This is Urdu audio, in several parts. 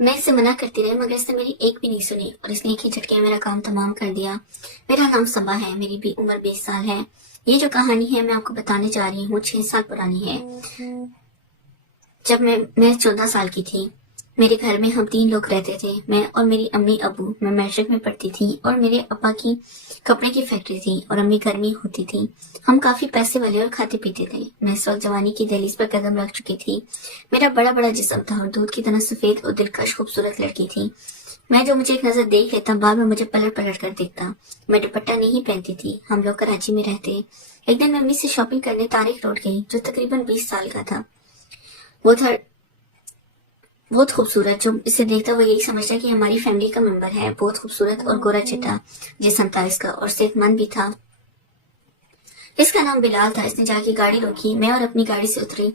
میں اسے منع کرتی رہی مگر اس نے میری ایک بھی نہیں سنی اور اس نے ایک ہی جھٹکے میں میرا کام تمام کر دیا۔ میرا نام صبا ہے، میری بھی عمر 20 سال ہے۔ یہ جو کہانی ہے میں آپ کو بتانے جا رہی ہوں 6 سال پرانی ہے۔ جب میں 14 سال کی تھی، میرے گھر میں ہم 3 لوگ رہتے تھے، میں اور میری امی ابو۔ میں میٹرک میں پڑھتی تھی اور میرے ابا کی کپڑے کی فیکٹری تھی اور امی گھر میں ہوتی تھی۔ ہم کافی پیسے والے اور کھاتے پیتے تھے۔ میں اس وقت جوانی کی دہلیز پر قدم رکھ چکی تھی۔ میرا بڑا بڑا جسم تھا اور دودھ کی طرح سفید اور دلکش خوبصورت لڑکی تھی۔ میں جو مجھے ایک نظر دیکھ لیتا بعد میں مجھے پلٹ پلٹ کر دیکھتا۔ میں دوپٹہ نہیں پہنتی تھی۔ ہم لوگ کراچی میں رہتے۔ ایک دن میں امی سے شاپنگ کرنے طارق روڈ گئی جو تقریباً 20 سال کا تھا۔ وہ تھا بہت خوبصورت، جو اسے دیکھتا وہ یہی سمجھتا کہ ہماری فیملی کا ممبر ہے۔ بہت خوبصورت اور گورا چٹا جسم تھا اس کا اور صحت مند بھی تھا۔ اس کا نام بلال تھا۔ اس نے جا کے گاڑی روکی، میں اور اپنی گاڑی سے اتری۔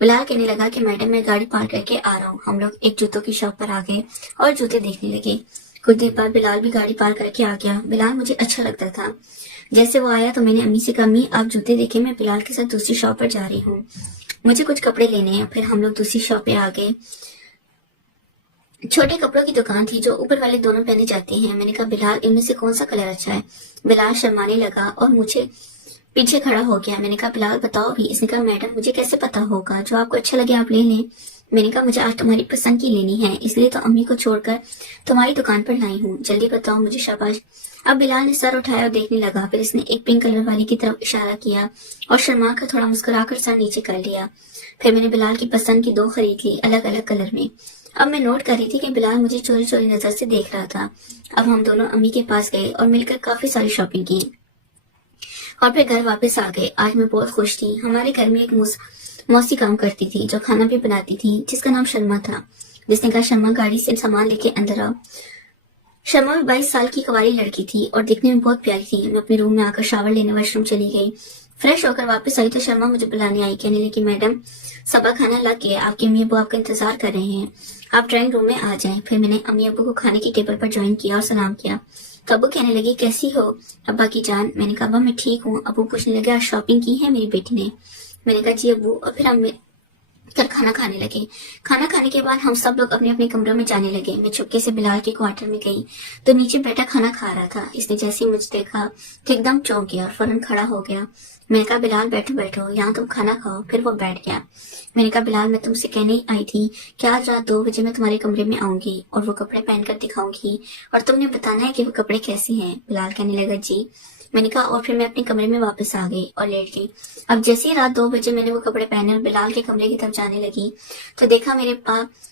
بلال کہنے لگا کہ میڈم میں گاڑی پارک کر کے آ رہا ہوں۔ ہم لوگ ایک جوتوں کی شاپ پر آ گئے اور جوتے دیکھنے لگے۔ کچھ دیر بعد بلال بھی گاڑی پارک کر کے آ گیا۔ بلال مجھے اچھا لگتا تھا۔ جیسے وہ آیا تو میں نے امی سے کہا امی آپ جوتے دیکھیں، میں بلال کے ساتھ دوسری شاپ پر جا رہی ہوں، مجھے کچھ کپڑے لینے ہیں۔ پھر ہم لوگ دوسری شاپ پہ آ گئے۔ چھوٹے کپڑوں کی دکان تھی جو اوپر والے دونوں پہنے جاتے ہیں۔ میں نے کہا بلال ان میں سے کون سا کلر اچھا ہے؟ بلال شرمانے لگا اور مجھے پیچھے کھڑا ہو گیا۔ میں نے کہا بلال بتاؤ بھی۔ اس نے کہا میڈم مجھے کیسے پتا ہوگا، جو آپ کو اچھا لگے آپ لے لیں۔ میں نے کہا مجھے آج تمہاری پسند کی لینی ہے، اس لیے تو امی کو چھوڑ کر تمہاری دکان پر لائی ہوں، جلدی بتاؤ مجھے۔ شاباش۔ اب بلال نے سر اٹھایا اور دیکھنے لگا، پھر اس نے ایک پنک کلر والی کی طرف اشارہ کیا اور شرما کر تھوڑا مسکرا کر سر نیچے کر لیا۔ پھر میں نے بلال کی پسند کی 2 خرید لی، الگ الگ کلر میں۔ اب میں نوٹ کر رہی تھی کہ بلال مجھے چوری چوری نظر سے دیکھ رہا تھا۔ اب ہم دونوں امی کے پاس گئے اور مل کر کافی ساری شاپنگ کی اور پھر گھر واپس آ گئے۔ آج میں بہت خوش تھی۔ ہمارے گھر میں ایک موسی کام کرتی تھی جو کھانا بھی بناتی تھی، جس کا نام شرما تھا۔ جس نے کہا شرما گاڑی سے سامان لے کے اندر آؤ۔ شرما بھی 22 سال کی کنواری لڑکی تھی اور دیکھنے میں بہت پیاری تھی۔ میں اپنے روم میں آ کر شاور لینے واش روم چلی گئی۔ فریش ہو کر واپس آئی تو شرما مجھے بلانے آئی، کہنے لگی میڈم صبح کھانا لگ گیا، آپ کے امی ابو آپ کا انتظار کر رہے ہیں، آپ ڈرائنگ روم میں آ جائیں۔ پھر میں نے امی ابو کو کھانے کی ٹیبل پر جوائن کیا اور سلام کیا تو ابو کہنے لگے کیسی ہو ابا کی جان؟ میں نے کہا ابا میں ٹھیک ہوں۔ ابو پوچھنے لگے آج شاپنگ کی ہے میری بیٹی نے؟ میں نے کہا جی ابو۔ اور پھر ہم کھانا کھانے لگے۔ کھانا کھانے کے بعد ہم سب لوگ اپنے اپنے کمروں میں جانے لگے۔ میں چپکے سے بلال کے کوارٹر میں گئی تو نیچے بیٹا کھانا کھا رہا تھا۔ اس نے جیسے ہی مجھے دیکھا تو ایک دم چونک گیا اور فوراً کھڑا ہو گیا۔ میں نے کہا بلال بیٹھو بیٹھو، یہاں تم کھانا کھاؤ۔ پھر وہ بیٹھ گیا۔ میں نے کہا بلال میں تم سے کہنے آئی تھی کہ آج رات 2 بجے میں تمہارے کمرے میں آؤں گی اور وہ کپڑے پہن کر دکھاؤں گی اور تم نے بتانا ہے کہ وہ کپڑے کیسے ہیں۔ بلال کہنے لگا جی۔ میں نے کہا اور پھر میں اپنے کمرے میں واپس آ گئی اور لیٹ گئی۔ اب جیسے ہی رات 2 بجے میں نے وہ کپڑے پہنے اور بلال کے کمرے کی طرف جانے لگی تو دیکھا میرے پاس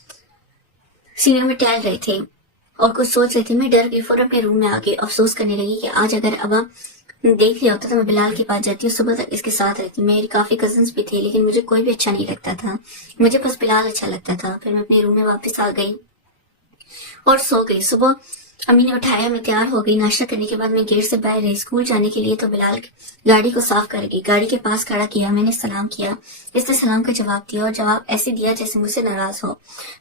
سینیوں میں ٹہل رہے تھے اور کچھ سوچ رہے تھے۔ میں ڈر گئی، فوراً اپنے روم میں آ کے افسوس کرنے لگی کہ آج اگر ابا دیکھ لیا ہوتا تو میں بلال کے پاس جاتی اور صبح تک اس کے ساتھ رہتی۔ میری کافی کزنس بھی تھے لیکن مجھے کوئی بھی اچھا نہیں لگتا تھا، مجھے بس بلال اچھا لگتا تھا۔ پھر میں اپنے روم میں واپس آ گئی اور سو گئی۔ صبح امی نے اٹھایا، میں تیار ہو گئی۔ ناشتہ کرنے کے بعد میں گیٹ سے باہر رہی اسکول جانے کے لیے تو بلال گاڑی کو صاف کر گئی، گاڑی کے پاس کھڑا کیا، میں نے سلام کیا۔ اس نے سلام کا جواب دیا اور جواب ایسے دیا جیسے مجھ سے ناراض ہو۔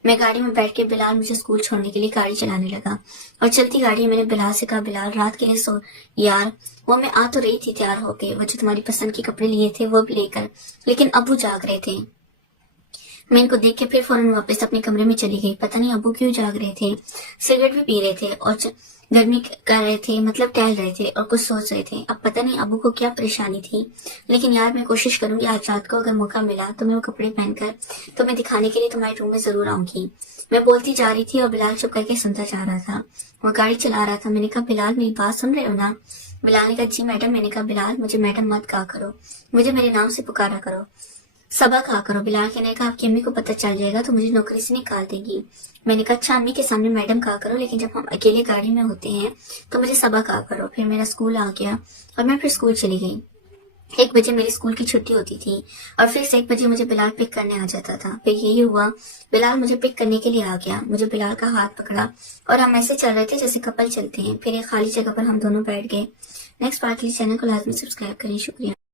میں گاڑی میں بیٹھ کے بلال مجھے اسکول چھوڑنے کے لیے گاڑی چلانے لگا اور چلتی گاڑی میں نے بلال سے کہا بلال رات کے لیے سو یار، وہ میں آ تو رہی تھی تیار ہو کے، وہ جو تمہاری پسند کے کپڑے لیے تھے وہ بھی لے کر، لیکن ابو جاگ رہے تھے۔ میں ان کو دیکھ کے پھر فوراً واپس اپنے کمرے میں چلی گئی۔ پتہ نہیں ابو کیوں جاگ رہے تھے، سگریٹ بھی پی رہے تھے اور گرمی کر رہے تھے، مطلب ٹہل رہے تھے اور کچھ سوچ رہے تھے۔ اب پتہ نہیں ابو کو کیا پریشانی تھی، لیکن یار میں کوشش کروں گی آج رات کو اگر موقع ملا تو میں وہ کپڑے پہن کر تمہیں دکھانے کے لیے تمہارے روم میں ضرور آؤں گی۔ میں بولتی جا رہی تھی اور بلال چپ کر کے سنتا جا رہا تھا، وہ گاڑی چلا رہا تھا۔ میں نے کہا بلال میری بات سن رہے ہو نا؟ بلال نے کہا جی میڈم۔ میں نے کہا بلال مجھے میڈم مت کہا کرو، مجھے میرے نام سے پکارا کرو، صبا کہا کرو۔ بلال کہنے کا آپ کی امی کو پتہ چل جائے گا تو مجھے نوکری سے نکال دے گی۔ میں نے کہا اچھا امی کے سامنے میڈم کہا کرو، لیکن جب ہم اکیلے گاڑی میں ہوتے ہیں تو مجھے صبا کہا کرو۔ پھر میرا اسکول آ گیا اور میں پھر اسکول چلی گئی۔ 1 بجے میری اسکول کی چھٹی ہوتی تھی اور پھر 1 بجے مجھے بلال پک کرنے آ جاتا تھا۔ پھر یہی ہوا، بلال مجھے پک کرنے کے لیے آ گیا، مجھے بلال کا ہاتھ پکڑا اور ہم ایسے چل رہے تھے جیسے کپل چلتے ہیں۔ پھر ایک خالی جگہ پر ہم دونوں بیٹھ گئے۔ نیکسٹ پارٹ کے لیے چینل کو لازمی سبسکرائب کریں۔ شکریہ۔